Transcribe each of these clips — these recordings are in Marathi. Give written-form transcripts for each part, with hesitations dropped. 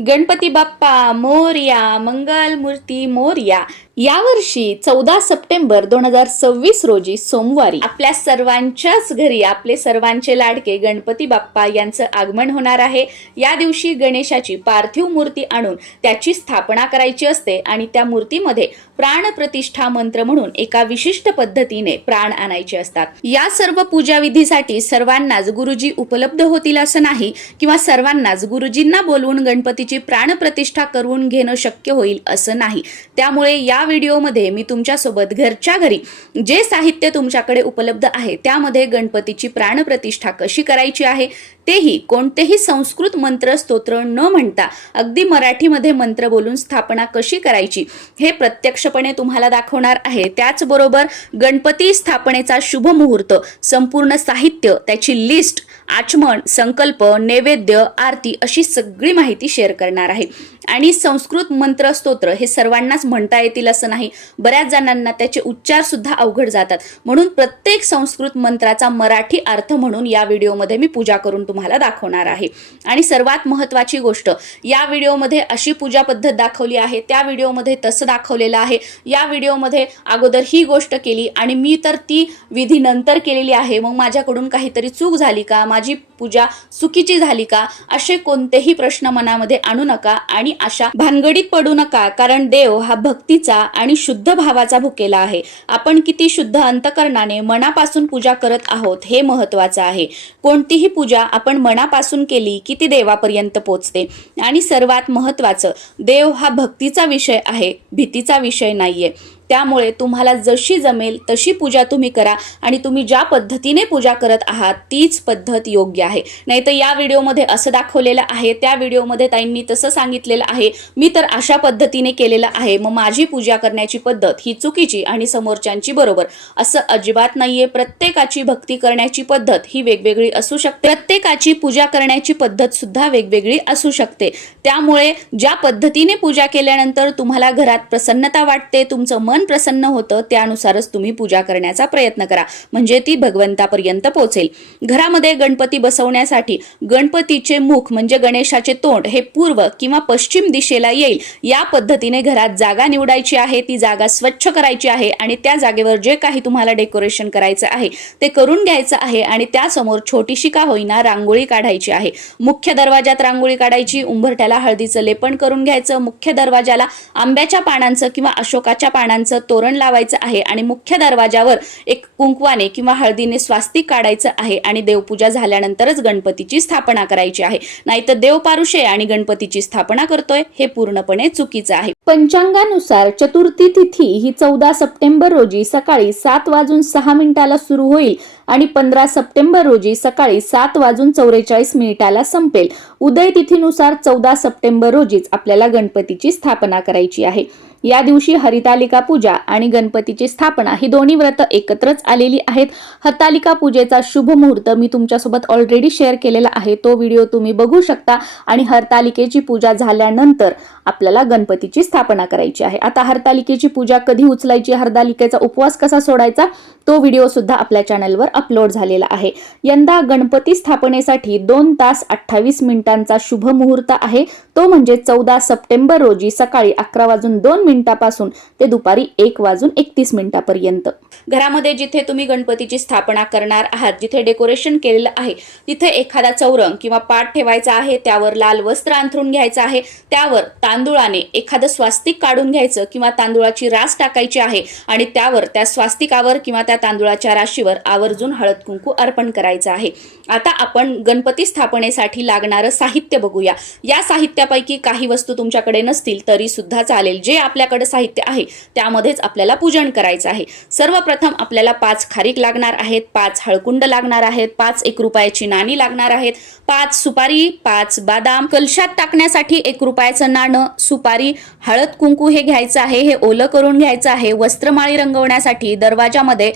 गणपती बाप्पा मोरया, मंगल मूर्ती मोरया। यावर्षी 14 सप्टेंबर 2026 रोजी सोमवारी आपल्या सर्वांच्याच घरी आपले सर्वांचे लाडके गणपती बाप्पा यांचं आगमन होणार आहे। या दिवशी गणेशाची पार्थिव मूर्ती आणून त्याची स्थापना करायची असते आणि त्या मूर्तीमध्ये प्राणप्रतिष्ठा मंत्र म्हणून एका विशिष्ट पद्धतीने प्राण आणायचे असतात। या सर्व पूजा विधीसाठी सर्वांनाच गुरुजी उपलब्ध होतील असं नाही किंवा सर्वांनाच गुरुजींना बोलवून गणपतीची प्राणप्रतिष्ठा करून घेणं शक्य होईल असं नाही। त्यामुळे या व्हिडिओमध्ये मी तुमच्यासोबत घरच्या घरी जे साहित्य तुमच्याकडे उपलब्ध आहे त्यामध्ये गणपतीची प्राणप्रतिष्ठा कशी करायची आहे तेही कोणतेही संस्कृत मंत्र स्तोत्र न म्हणता अगदी मराठीमध्ये मंत्र बोलून स्थापना कशी करायची हे प्रत्यक्षपणे तुम्हाला दाखवणार आहे। त्याचबरोबर गणपती स्थापनेचा शुभ मुहूर्त, संपूर्ण साहित्य, त्याची लिस्ट, आचमन, संकल्प, नैवेद्य, आरती अशी सगळी माहिती शेअर करणार आहे। आणि संस्कृत मंत्र स्तोत्र हे सर्वांनाच म्हणता येतील असं नाही, बऱ्याच जणांना त्याचे उच्चार सुद्धा अवघड जातात, म्हणून प्रत्येक संस्कृत मंत्राचा मराठी अर्थ म्हणून या व्हिडिओमध्ये मी पूजा करून तुम्हाला दाखवणार आहे। आणि सर्वात महत्त्वाची गोष्ट, या व्हिडिओमध्ये अशी पूजा पद्धत दाखवली आहे, त्या व्हिडिओमध्ये तसं दाखवलेलं आहे, या व्हिडिओमध्ये अगोदर ही गोष्ट केली आणि मी तर ती विधी नंतर केलेली आहे, मग माझ्याकडून काहीतरी चूक झाली का, माझी पूजा चुकीची झाली का, असे कोणतेही प्रश्न मनामध्ये आणू नका आणि अशा भानगडीत पडू नका, कारण देव हा भक्तीचा आणि शुद्ध भावाचा भुकेला आहे। आपण किती शुद्ध अंतकरणाने मनापासून पूजा करत आहोत हे महत्त्वाचं आहे। कोणतीही पूजा आपण मनापासून केली की ती देवापर्यंत पोचते। आणि सर्वात महत्त्वाचं, देव हा भक्तीचा विषय आहे, भीतीचा विषय नाहीये। त्यामुळे तुम्हाला जशी जमेल तशी पूजा तुम्ही करा आणि तुम्ही ज्या पद्धतीने पूजा करत आहात तीच पद्धत योग्य आहे। नाहीतर या व्हिडिओमध्ये असं दाखवलेलं आहे, त्या व्हिडिओमध्ये ताईंनी तसं सांगितलेलं आहे, मी तर अशा पद्धतीने केलेलं आहे, मग माझी पूजा करण्याची पद्धत ही चुकीची आणि समोरच्यांची बरोबर, असं अजिबात नाहीये। प्रत्येकाची भक्ती करण्याची पद्धत ही वेगवेगळी असू शकते, प्रत्येकाची पूजा करण्याची पद्धत सुद्धा वेगवेगळी असू शकते। त्यामुळे ज्या पद्धतीने पूजा केल्यानंतर तुम्हाला घरात प्रसन्नता वाटते, तुमचं मन प्रसन्न होतं, त्यानुसारच तुम्ही पूजा करण्याचा प्रयत्न करा, म्हणजे ती भगवंतापर्यंत पोहोचेल। घरामध्ये गणपती बसवण्यासाठी गणपतीचे मुख म्हणजे गणेशाचे तोंड हे पूर्व किंवा पश्चिम दिशेला येईल, या पद्धतीने घरात जागा निवडायची आहे, ती जागा स्वच्छ करायची आहे आणि त्या जागेवर जे काही तुम्हाला डेकोरेशन करायचं आहे ते करून घ्यायचं आहे आणि त्यासमोर छोटीशी का होईना रांगोळी काढायची आहे। मुख्य दरवाजात रांगोळी काढायची, उंबरठ्याला हळदीचं लेपन करून घ्यायचं, मुख्य दरवाजाला आंब्याच्या पानांचं किंवा अशोकाच्या पानांचं तोरण लावायचं आहे आणि मुख्य दरवाजावर एक कुंकवाने किंवा हळदीने स्वास्तिक काढायचं आहे आणि देवपूजा झाल्यानंतरच गणपतीची स्थापना करायची आहे। नाहीतर देव पारुशे आणि गणपतीची स्थापना करतोय हे पूर्णपणे चुकीचं आहे। पंचांगानुसार चतुर्थी तिथी ही 14 सप्टेंबर रोजी सकाळी 7:06 सुरू होईल आणि 15 सप्टेंबर रोजी सकाळी 7:44 संपेल। उदय तिथीनुसार 14 सप्टेंबर रोजीच आपल्याला गणपतीची स्थापना करायची आहे। या दिवशी हरितालिका पूजा आणि गणपतीची स्थापना ही दोन्ही व्रत एकत्रच आलेली आहेत। हरतालिका पूजेचा शुभ मुहूर्त मी तुमच्यासोबत ऑलरेडी शेअर केलेला आहे, तो व्हिडिओ तुम्ही बघू शकता। आणि हरतालिकेची पूजा झाल्यानंतर आपल्याला गणपतीची स्थापना करायची आहे। आता हरतालिकेची पूजा कधी उचलायची, हरतालिकेचा उपवास कसा सोडायचा, तो व्हिडिओ सुद्धा आपल्या चॅनलवर अपलोड झालेला आहे। यंदा गणपती स्थापनेसाठी 2 तास 28 मिनिटांचा शुभ मुहूर्त आहे, तो म्हणजे 14 सप्टेंबर रोजी सकाळी 11:02 ते दुपारी 1:31 पर्यंत। घरामध्ये जिथे तुम्ही गणपतीची स्थापना करणार आहात, जिथे डेकोरेशन केलेलं आहे तिथे एखादा चौरंग किंवा पाट ठेवायचा आहे, त्यावर लाल वस्त्र अंथरून घ्यायचं आहे, त्यावर तांदुळाने एखादं स्वास्तिक काढून घ्यायचं किंवा तांदुळाची रास टाकायची आहे आणि त्यावर त्या स्वास्तिकावर किंवा त्या तांदुळाच्या राशीवर आवर्जून हळद कुंकू अर्पण करायचं आहे। आता आपण गणपती स्थापनेसाठी लागणारं साहित्य बघूया। या साहित्यापैकी काही वस्तू तुमच्याकडे नसतील तरी सुद्धा चालेल, जे आपल्याकडे साहित्य आहे त्यामध्येच आपल्याला पूजन करायचं आहे। सर्वप्रथम आपल्याला 5 खारीक लागणार आहेत, 5 हळकुंड लागणार आहेत, 5 1 रुपयाची नाणी लागणार आहेत, 5 सुपारी, 5 बदाम, कलशात टाकण्यासाठी 1 रुपयाचं नाणं, सुपारी, हळद कुंकू हे घ्यायचं आहे, हे ओलं करून घ्यायचं आहे। वस्त्रमाळी रंगवण्यासाठी, दरवाजामध्ये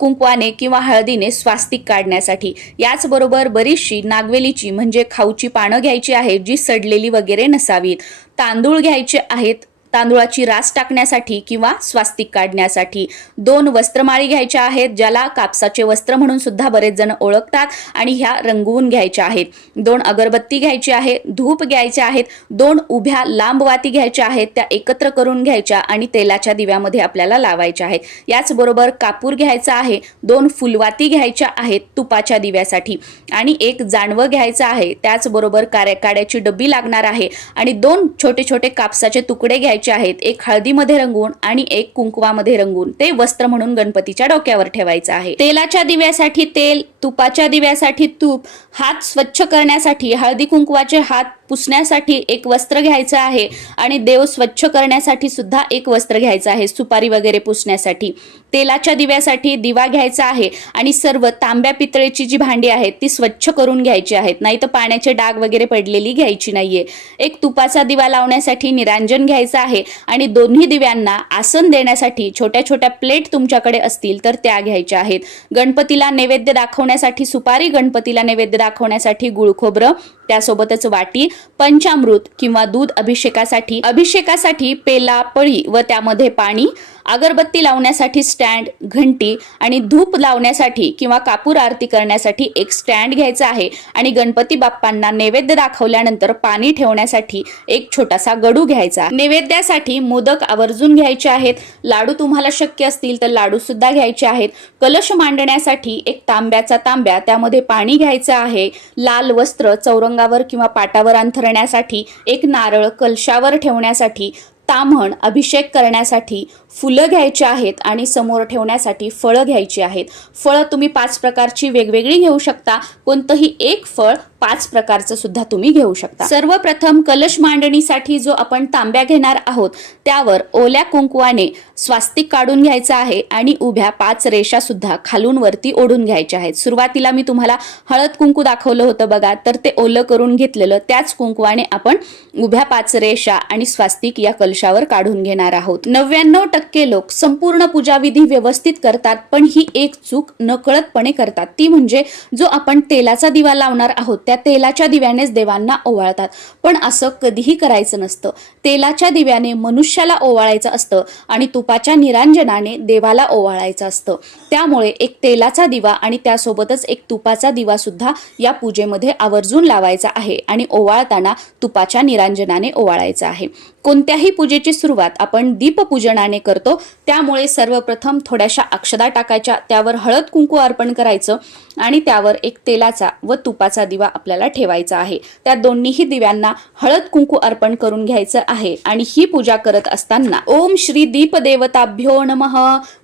कुंकवाने किंवा हळदीने स्वास्तिक काढण्यासाठी, याचबरोबर बरीचशी नागवेलीची म्हणजे खाऊची पानं घ्यायची आहेत जी सडलेली वगैरे नसावीत। तांदूळ घ्यायचे आहेत, तांदूळाची रास टाकण्यासाठी किंवा स्वास्तिक काढण्यासाठी. 2 वस्त्रमाळी घ्यायच्या आहेत, ज्याला कापसाचे वस्त्र म्हणून सुद्धा बरेच जण ओळखतात, आणि ह्या रंगवून घ्यायच्या आहेत. 2 अगरबत्ती घ्यायची आहे, धूप घ्यायचे आहेत, 2 उभ्या लांब वाती घ्यायच्या आहेत, त्या एकत्र करून घ्यायच्या आणि तेलाच्या दिव्यामध्ये आपल्याला लावायच्या आहेत. याचबरोबर कापूर घ्यायचा आहे, 2 फुलवाती घ्यायच्या आहेत तुपाच्या दिव्यासाठी, आणि 1 जानवं घ्यायचं आहे. त्याचबरोबर काड्याची डब्बी लागणार आहे, आणि 2 छोटे छोटे कापसाचे तुकडे घ्यायचे आहेत, 1 हळदीमध्ये रंगवून आणि 1 कुंकवामध्ये रंगवून ते वस्त्र म्हणून गणपतीच्या डोक्यावर ठेवायचं आहे. तेलाच्या दिव्यासाठी तेल, तुपाच्या दिव्यासाठी तूप, हात स्वच्छ करण्यासाठी हळदी कुंकवाचे हात पुसण्यासाठी 1 वस्त्र घ्यायचं आहे, आणि देव स्वच्छ करण्यासाठी सुद्धा 1 वस्त्र घ्यायचं आहे, सुपारी वगैरे पुसण्यासाठी. तेलाच्या दिव्यासाठी दिवा घ्यायचा आहे, आणि सर्व तांब्या पितळेची जी भांडी आहेत ती स्वच्छ करून घ्यायची आहेत, नाही तर पाण्याचे डाग वगैरे पडलेली घ्यायची नाहीये. 1 तुपाचा दिवा लावण्यासाठी निरांजन घ्यायचं आहे, आणि दोन्ही दिव्यांना आसन देण्यासाठी छोट्या छोट्या प्लेट तुमच्याकडे असतील तर त्या घ्यायच्या आहेत. गणपतीला नैवेद्य दाखवण्यासाठी सुपारी, गणपतीला नैवेद्य दाखवण्यासाठी गुळ खोबरं, त्यासोबतच वाटी, पंचामृत किंवा दूध अभिषेकासाठी पेला, पळी व त्यामध्ये पाणी, अगरबत्ती लावण्यासाठी स्टँड, घंटी, आणि धूप लावण्यासाठी किंवा कापूर आरती करण्यासाठी 1 स्टँड घ्यायचा आहे, आणि गणपती बाप्पांना नैवेद्य दाखवल्यानंतर पाणी ठेवण्यासाठी 1 छोटासा गडू घ्यायचा. नैवेद्यासाठी मोदक आवर्जून घ्यायचे आहेत, लाडू तुम्हाला शक्य असतील तर लाडू सुद्धा घ्यायचे आहेत. कलश मांडण्यासाठी 1 तांब्याचा तांब्या, त्यामध्ये पाणी घ्यायचं आहे. लाल वस्त्र चौरंगावर किंवा पाटावर अंथरण्यासाठी, 1 नारळ कलशावर ठेवण्यासाठी, ताम्हण अभिषेक करण्यासाठी, फुलं घ्यायची आहेत, आणि समोर ठेवण्यासाठी फळं घ्यायची आहेत. फळं तुम्ही 5 प्रकारची वेगवेगळी घेऊ शकता, कोणतंही 1 फळ 5 प्रकारचं सुद्धा तुम्ही घेऊ शकता. सर्वप्रथम कलश मांडणीसाठी जो आपण तांब्या घेणार आहोत त्यावर ओल्या कुंकवाने स्वास्तिक काढून घ्यायचं आहे, आणि उभ्या 5 रेषा सुद्धा खालून वरती ओढून घ्यायच्या आहेत. सुरुवातीला मी तुम्हाला हळद कुंकू दाखवलं होतं बघा, तर ते ओलं करून घेतलेलं त्याच कुंकवाने आपण उभ्या 5 रेषा आणि स्वास्तिक या कलशावर काढून घेणार आहोत. 99% लोक संपूर्ण पूजाविधी व्यवस्थित करतात, पण ही एक चूक नकळतपणे करतात, ती म्हणजे जो आपण तेलाचा दिवा लावणार आहोत त्या तेलाच्या दिव्यानेच देवांना ओवाळतात. पण असं कधीही करायचं नसतं. तेलाच्या दिव्याने मनुष्याला ओवाळायचं असतं, आणि तुपाच्या निरांजनाने देवाला ओवाळायचं असतं. त्यामुळे 1 तेलाचा दिवा आणि त्यासोबतच 1 तुपाचा दिवा सुद्धा या पूजेमध्ये आवर्जून लावायचा आहे, आणि ओवाळताना तुपाच्या निरांजनाने ओवाळायचं आहे. कोणत्याही पूजेची सुरुवात आपण दीपपूजनाने करतो, त्यामुळे सर्वप्रथम थोड्याशा अक्षदा टाकायच्या, त्यावर हळद कुंकू अर्पण करायचं, आणि त्यावर 1 तेलाचा व तुपाचा दिवा आपल्याला ठेवायचा आहे. त्या दोन्हीही दिव्यांना हळद कुंकू अर्पण करून घ्यायचं आहे. आणि ही पूजा करत असताना ओम श्री दीपदेवताभ्यो नमः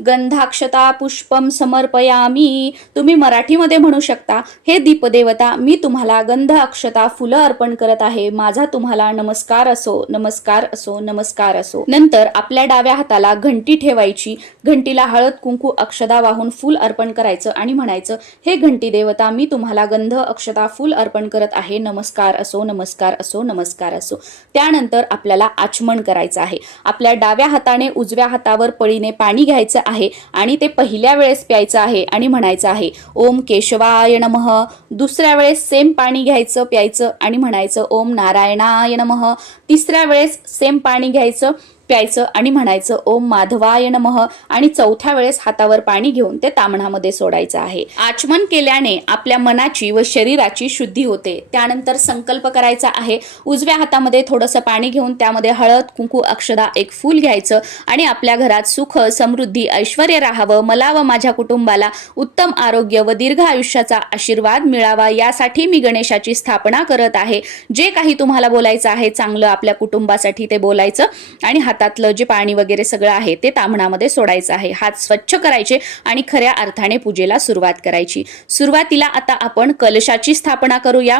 गंधाक्षता पुष्पम समर्पयामी, तुम्ही मराठीमध्ये म्हणू शकता, हे दीपदेवता मी तुम्हाला गंध अक्षता फुलं अर्पण करत आहे, माझा तुम्हाला नमस्कार असो, नमस्कार असो, नमस्कार असो. नंतर आपल्या डाव्या हाताला घंटी ठेवायची, घंटीला हळद कुंकू अक्षदा वाहून फूल अर्पण करायचं, आणि म्हणायचं, हे घंटी देवता मी तुम्हाला गंध अक्षता फूल अर्पण करत आहे, नमस्कार असो, नमस्कार असो, नमस्कार असो. त्यानंतर आपल्याला आचमन करायचं आहे. आपल्या डाव्या हाताने उजव्या हातावर पळीने पाणी घ्यायचं आहे, आणि ते पहिल्या वेळेस प्यायचं आहे, आणि म्हणायचं आहे ओम केशवाय नमः. दुसऱ्या वेळेस सेम पाणी घ्यायचं, प्यायचं, आणि म्हणायचं ओम नारायणाय नमः. तिसऱ्या वेळेस सेम पाणी घ्यायचं, प्यायचं, आणि म्हणायचं ओम माधवाय नमः. आणि चौथ्या वेळेस हातावर पाणी घेऊन ते ताम्हणामध्ये सोडायचं आहे. आचमन केल्याने आपल्या मनाची व शरीराची शुद्धी होते. त्यानंतर संकल्प करायचा आहे. उजव्या हातामध्ये थोडंसं पाणी घेऊन त्यामध्ये हळद कुंकू अक्षदा 1 फूल घ्यायचं, आणि आपल्या घरात सुख समृद्धी ऐश्वर्य राहावं, मला व माझ्या कुटुंबाला उत्तम आरोग्य व दीर्घ आयुष्याचा आशीर्वाद मिळावा, यासाठी मी गणेशाची स्थापना करत आहे. जे काही तुम्हाला बोलायचं आहे चांगलं आपल्या कुटुंबासाठी ते बोलायचं, आणि हातातलं जे पाणी वगैरे सगळं आहे ते ताम्हणामध्ये सोडायचं आहे. हात स्वच्छ करायचे, आणि खऱ्या अर्थाने पूजेला सुरुवात करायची. सुरुवातीला आता आपण कलशाची स्थापना करूया.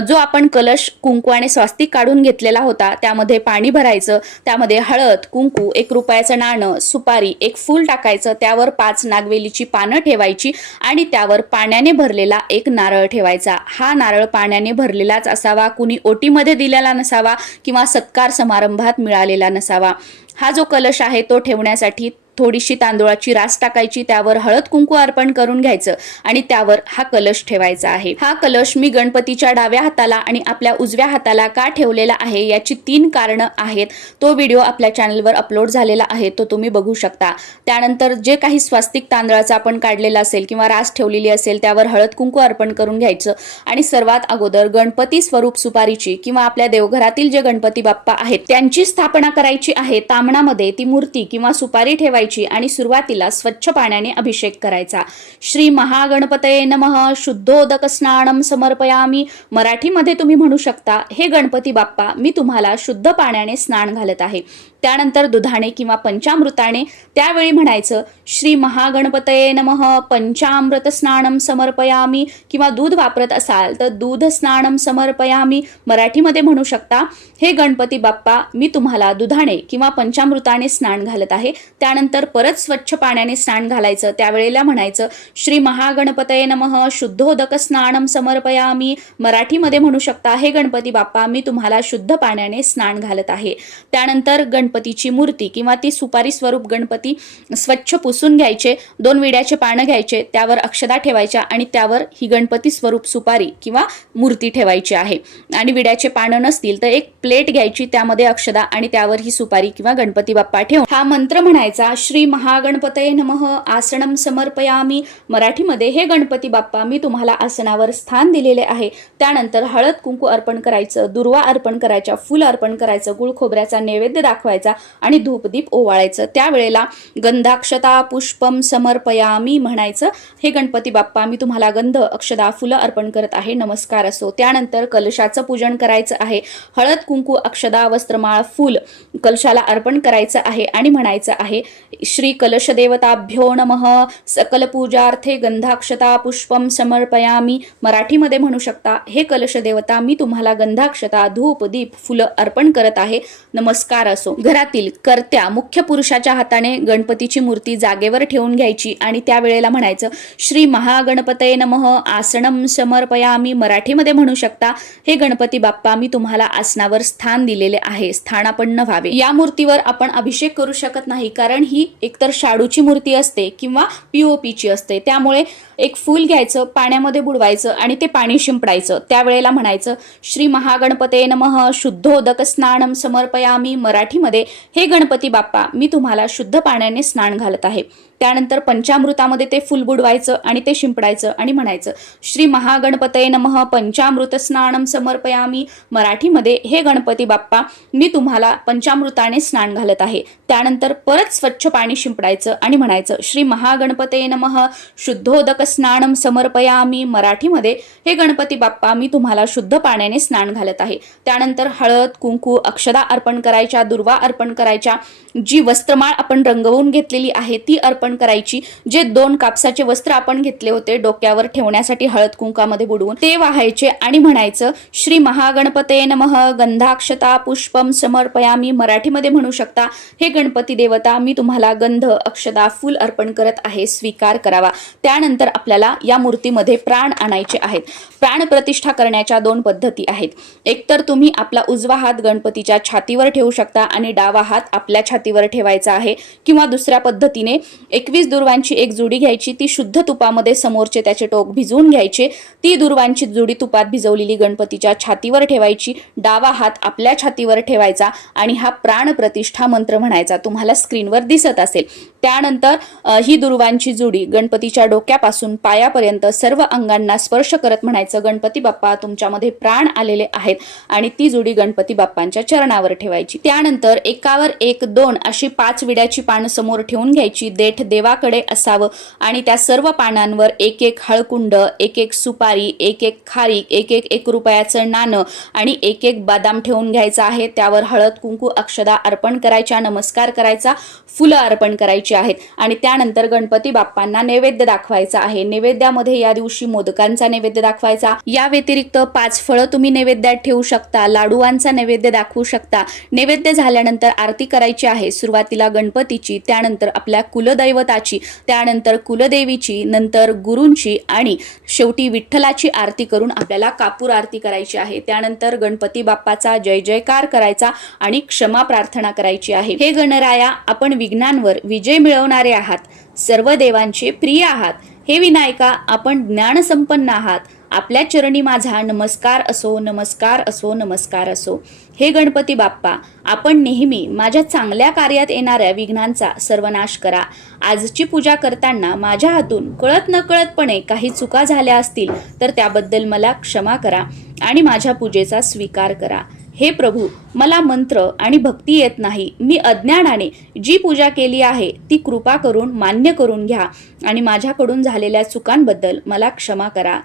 जो आपण कलश कुंकवाने स्वास्तिक काढून घेतलेला होता त्यामध्ये पाणी भरायचं, त्यामध्ये हळद कुंकू, 1 रुपयाचं नाणं, सुपारी, 1 फूल टाकायचं, त्यावर 5 नागवेलीची पानं ठेवायची, आणि त्यावर पाण्याने भरलेला 1 नारळ ठेवायचा. हा नारळ पाण्याने भरलेलाच असावा, कुणी ओटीमध्ये दिलेला नसावा किंवा सत्कार समारंभात मिळालेला नसावा. हा जो कलश आहे तो ठेवण्यासाठी थोडीशी तांदूळाची रास टाकायची, त्यावर हळद कुंकू अर्पण करून घ्यायचं आणि त्यावर हा कलश ठेवायचा आहे। हा कलश मी गणपतीच्या डाव्या हाताला आणि आपल्या उजव्या हाताला का ठेवलेला आहे याची 3 कारणं आहेत। तो व्हिडिओ आपल्या चॅनलवर अपलोड झालेला आहे, तो तुम्ही बघू शकता। त्यानंतर जे काही स्वस्तिक तांदळाचा आपण काढलेला असेल किंवा रास ठेवलेली असेल त्यावर हळद कुंकू अर्पण करून घ्यायचं आणि सर्वात अगोदर गणपती स्वरूप सुपारीची किंवा आपल्या देवघरातील जे गणपती बाप्पा आहेत त्यांची स्थापना करायची आहे। तामणामध्ये ती मूर्ती किंवा सुपारी ठेवायची आणि सुरुवातीला स्वच्छ पाण्याने अभिषेक करायचा। श्री महागणपतये नमः शुद्धोदक स्नानम समर्पयामी। मराठीमध्ये तुम्ही म्हणू शकता, हे गणपती बाप्पा मी तुम्हाला शुद्ध पाण्याने स्नान घालत आहे। त्यानंतर दुधाने किंवा पंचामृताने त्यावेळी म्हणायचं श्री महागणपतये नमः पंचामृत स्नानम समर्पयामी, किंवा दूध वापरत असाल तर दूध स्नानम समर्पयामी। मराठीमध्ये म्हणू शकता, हे गणपती बाप्पा मी तुम्हाला दुधाने किंवा पंचामृताने स्नान घालत आहे। त्यानंतर परत स्वच्छ पाण्याने स्नान घालायचं, त्यावेळेला म्हणायचं श्री महागणपतये नमः शुद्धोदक स्नानम समर्पयामी। मराठीमध्ये म्हणू शकता, हे गणपती बाप्पा मी तुम्हाला शुद्ध पाण्याने स्नान घालत आहे। त्यानंतर गणपतीची मूर्ती किंवा ती सुपारी स्वरूप गणपती स्वच्छ पुसून घ्यायचे, 2 विड्याचे पानं घ्यायचे, त्यावर अक्षदा ठेवायच्या आणि त्यावर ही गणपती स्वरूप सुपारी किंवा मूर्ती ठेवायची आहे। आणि विड्याचे पानं नसतील तर एक प्लेट घ्यायची, त्यामध्ये अक्षदा आणि त्यावर ही सुपारी किंवा गणपती बाप्पा ठेवून हा मंत्र म्हणायचा श्री महागणपतये नमः आसनम समर्पयामी। मराठीमध्ये हे गणपती बाप्पा मी तुम्हाला आसनावर स्थान दिलेले आहे। त्यानंतर हळद कुंकू अर्पण करायचं, दुर्वा अर्पण करायच्या, फुल अर्पण करायचं, गुळ खोबऱ्याचा नैवेद्य दाखवायचा आणि धूपदीप ओवाळायचं। त्यावेळेला गंधाक्षता पुष्पम समर्पयामी म्हणायचं, हे गणपती बाप्पा मी तुम्हाला गंध अक्षदा फुलं अर्पण करत आहे, नमस्कार असो। त्यानंतर कलशाचं पूजन करायचं आहे। हळद कुंकू अक्षदा वस्त्रमाळ फूल कलशाला अर्पण करायचं आहे आणि म्हणायचं आहे श्री कलश देवताभ्यो नमः सकल पूजार्थे गंधाक्षता पुष्पम समर्पयामी। मराठीमध्ये म्हणू शकता, हे कलश देवता मी तुम्हाला गंधाक्षता धूप दीप फुलं अर्पण करत आहे, नमस्कार असो। घरातील कर्त्या मुख्य पुरुषाच्या हाताने गणपतीची मूर्ती जागेवर ठेवून घ्यायची आणि त्यावेळेला म्हणायचं श्री महागणपतये नमः आसनम समर्पयामी। मराठीमध्ये म्हणू शकता, हे गणपती बाप्पा मी तुम्हाला आसनावर स्थान दिलेले आहे, स्थानापन्न व्हावे। या मूर्तीवर आपण अभिषेक करू शकत नाही, कारण ही एकतर शाडूची मूर्ती असते किंवा पीओपीची असते। त्यामुळे एक फूल घ्यायचं, पाण्यामध्ये बुडवायचं आणि ते पाणी शिंपडायचं, त्यावेळेला म्हणायचं श्री महागणपतये नमः शुद्धोदक स्नानम समर्पयामी। मराठीमध्ये हे गणपती बाप्पा मी तुम्हाला शुद्ध पाण्याने स्नान घालत आहे। त्यानंतर पंचामृतामध्ये ते फुल बुडवायचं आणि ते शिंपडायचं आणि म्हणायचं श्री महागणपतये नमः पंचामृत स्नानम समर्पयामी। मराठीमध्ये हे गणपती बाप्पा मी तुम्हाला पंचामृताने स्नान घालत आहे। त्यानंतर परत स्वच्छ पाणी शिंपडायचं आणि म्हणायचं श्री महागणपतये नमः शुद्धोदक स्नानम समर्पयामी। मराठीमध्ये हे गणपती बाप्पा मी तुम्हाला शुद्ध पाण्याने स्नान घालत आहे। त्यानंतर हळद कुंकू अक्षदा अर्पण करायच्या, दुर्वा अर्पण करायच्या, जी वस्त्रमाळ आपण रंगवून घेतलेली आहे ती अर्पण करायची, जे 2 कापसाचे वस्त्र आपण घेतले होते डोक्यावर ठेवण्यासाठी हळद कुंकामध्ये बुडवून ते वाहायचे आणि म्हणायचं श्री महागणपतये नमः गंधाक्षता पुष्पम समर्पयामी। मराठीमध्ये म्हणू शकता, हे गणपती देवता मी तुम्हाला गंध अक्षदा फूल अर्पण करत आहे, स्वीकार करावा। त्यानंतर आपल्याला या मूर्तीमध्ये प्राण आणायचे आहेत। प्राण प्रतिष्ठा करण्याच्या 2 पद्धती आहेत। एकतर तुम्ही आपला उजवा हात गणपतीच्या छातीवर ठेवू शकता आणि डावा हात आपल्या छातीवर ठेवायचा आहे, किंवा दुसऱ्या पद्धतीने 21 दुर्वांची एक जोडी घ्यायची, ती शुद्ध तुपामध्ये समोरचे त्याचे टोक भिजवून घ्यायचे, ती दुर्वांची जोडी तुपात भिजवलेली गणपतीच्या छातीवर ठेवायची, डावा हात आपल्या छातीवर ठेवायचा आणि हा प्राण प्रतिष्ठा मंत्र म्हणायचा, तुम्हाला स्क्रीनवर दिसत असेल। त्यानंतर ही दुर्वांची जोडी गणपतीच्या डोक्यापासून पायापर्यंत सर्व अंगांना स्पर्श करत म्हणायचं गणपती बाप्पा तुमच्यामध्ये प्राण आलेले आहेत, आणि ती जोडी गणपती बाप्पांच्या चरणावर ठेवायची। त्यानंतर एकावर एक 2 अशी 5 विड्याची पानं समोर ठेवून घ्यायची, देठ देवाकडे असावं आणि त्या सर्व पानांवर 1-1 हळकुंड, 1-1 सुपारी, 1-1 खारीक, 1-1 रुपयाचं नाणं आणि 1-1 बदाम ठेवून घ्यायचं आहे। त्यावर हळद कुंकू अक्षदा अर्पण करायच्या, नमस्कार करायचा, फुलं अर्पण करायची आहेत आणि त्यानंतर गणपती बाप्पांना नैवेद्य दाखवायचा आहे। आहे. नैवेद्यामध्ये या दिवशी मोदकांचा नैवेद्य दाखवायचा. या व्यतिरिक्त 5 फळं तुम्ही नैवेद्यात ठेवू शकता. लाडूवांचा नैवेद्य दाखवू शकता. नैवेद्य झाल्यानंतर आरती करायची आहे. सुरुवातीला गणपतीची, त्यानंतर आपल्या कुलदैवताची, त्यानंतर कुलदेवीची, नंतर गुरूंची आणि शेवटी विठ्ठलाची आरती करून आपल्याला कापूर आरती करायची आहे. त्यानंतर गणपती बाप्पाचा जय जयकार करायचा आणि क्षमा प्रार्थना करायची आहे. हे गणराया, आपण विघ्नांवर विजय मिळवणारे आहात. सर्व देवांचे प्रिय आहात. हे विनायका, आपण ज्ञानसंपन्न आहात. आपल्या चरणी माझा नमस्कार असो, नमस्कार असो, नमस्कार असो. हे गणपती बाप्पा, आपण नेहमी माझ्या चांगल्या कार्यात येणाऱ्या विघ्नांचा सर्वनाश करा. आजची पूजा करताना माझ्या हातून कळत नकळतपणे काही चुका झाल्या असतील तर त्याबद्दल मला क्षमा करा आणि माझ्या पूजेचा स्वीकार करा. हे प्रभू, मला मंत्र आणि भक्ती येत नाही. मी अज्ञानाने जी पूजा केली आहे ती कृपा करून मान्य करून घ्या आणि माझ्याकडून झालेल्या चुकांबद्दल मला क्षमा करा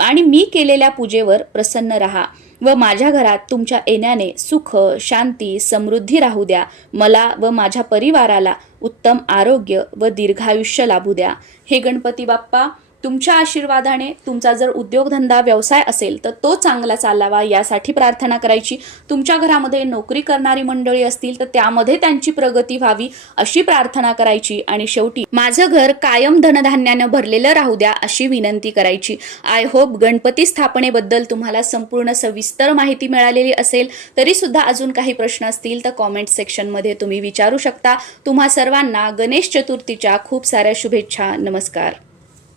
आणि मी केलेल्या पूजेवर प्रसन्न रहा व माझ्या घरात तुमच्या येण्याने सुख, शांती, समृद्धी राहू द्या. मला व माझ्या परिवाराला उत्तम आरोग्य व दीर्घायुष्य लाभू द्या. हे गणपती बाप्पा, तुमच्या आशीर्वादाने तुमचा जर उद्योगधंदा व्यवसाय असेल तर तो चांगला चालावा यासाठी प्रार्थना करायची. तुमच्या घरामध्ये नोकरी करणारी मंडळी असतील तर त्यामध्ये त्यांची प्रगती व्हावी अशी प्रार्थना करायची आणि शेवटी माझं घर कायम धनधान्यानं भरलेलं राहू द्या अशी विनंती करायची. आय होप गणपती स्थापनेबद्दल तुम्हाला संपूर्ण सविस्तर माहिती मिळालेली असेल. तरी सुद्धा अजून काही प्रश्न असतील तर कॉमेंट सेक्शनमध्ये तुम्ही विचारू शकता. तुम्हा सर्वांना गणेश चतुर्थीच्या खूप साऱ्या शुभेच्छा. नमस्कार.